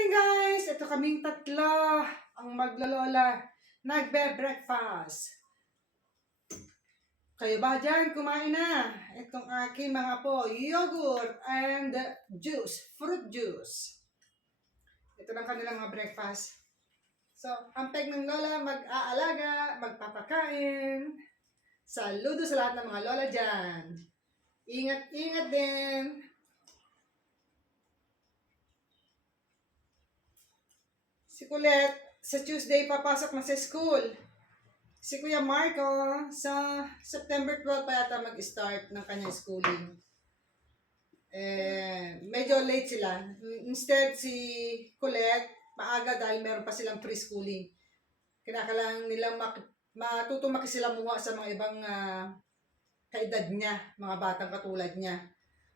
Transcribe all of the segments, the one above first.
morning guys! Ito kaming tatlo ang maglolola. Nagbe-breakfast. Kayo ba dyan? Kumain na. Itong aking mga po, yogurt and juice, fruit juice. Ito lang kanilang mga breakfast. So, ang peg ng lola, mag-aalaga, magpapakain. Saludo sa lahat ng mga lola dyan. Ingat-ingat din. Si Colette, sa Tuesday papasok na sa school. Si Kuya Marco, sa September 12 pa yata mag-start ng kanyang schooling. Eh, medyo late sila. Instead, si Colette, maaga dahil meron pa silang preschooling. Kinakailangan nilang mak- matuto makisilamuha sa mga ibang ah, kaedad niya, mga batang katulad niya.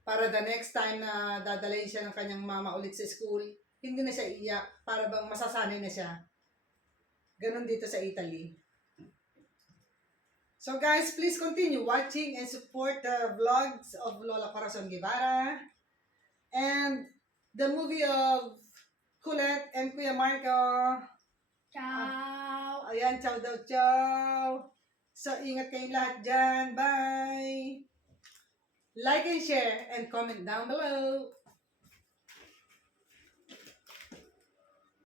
Para the next time na dadalhin siya ng kanyang mama ulit sa school, hindi na siya iiyak. Para bang masasanay na siya. Ganon dito sa Italy. So guys, please continue watching and support the vlogs of Lola Corazon Guevara and the movie of Colette and Kuya Marco. Ciao! Ayan, ciao daw, ciao. So, ingat kayong lahat dyan. Bye! Like and share and comment down below.